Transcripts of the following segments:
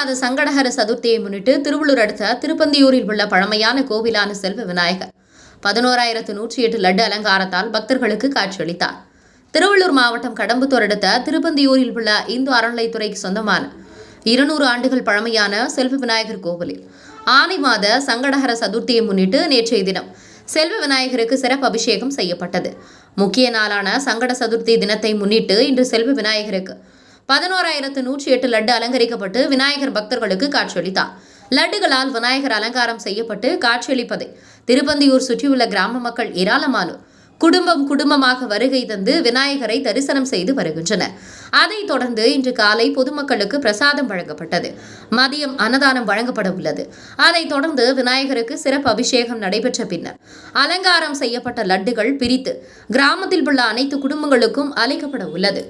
மாத சங்கடஹர சதுர்த்தியை முன்னிட்டு திருவள்ளூர் அடுத்த திருப்பந்தியூரில் உள்ள பழமையான கோவிலான செல்வ விநாயகர் 11,108 லட்டு அலங்காரத்தால் பக்தர்களுக்கு காட்சியளித்தார். திருவள்ளூர் மாவட்டம் கடம்புத்தூர் அடுத்த திருப்பந்தியூரில் உள்ள இந்து அறநிலைத்துறைக்கு சொந்தமான 200 ஆண்டுகள் பழமையான செல்வ விநாயகர் கோவிலில் ஆனி மாத சங்கடஹர சதுர்த்தியை முன்னிட்டு நேற்றைய தினம் செல்வ விநாயகருக்கு சிறப்பு அபிஷேகம் செய்யப்பட்டது. முக்கிய நாளான சங்கட சதுர்த்தி தினத்தை முன்னிட்டு இன்று செல்வ விநாயகருக்கு 11,108 லட்டு அலங்கரிக்கப்பட்டு விநாயகர் பக்தர்களுக்கு காட்சியளித்தார். லட்டுகளால் விநாயகர் அலங்காரம் செய்யப்பட்டு காட்சியளிப்பதை திருப்பந்தியூர் சுற்றியுள்ள கிராம மக்கள் ஏராளமானோர் குடும்பமாக வருகை தந்து விநாயகரை தரிசனம் செய்து வருகின்றனர். அதைத் தொடர்ந்து இன்று காலை பொதுமக்களுக்கு பிரசாதம் வழங்கப்பட்டது. மதியம் அன்னதானம் வழங்கப்பட உள்ளது. அதைத் தொடர்ந்து விநாயகருக்கு சிறப்பு அபிஷேகம் நடைபெற்ற பின்னர் அலங்காரம் செய்யப்பட்ட லட்டுகள் பிரித்து கிராமத்தில் உள்ள அனைத்து குடும்பங்களுக்கும் அளிக்கப்பட உள்ளது.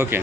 Okay.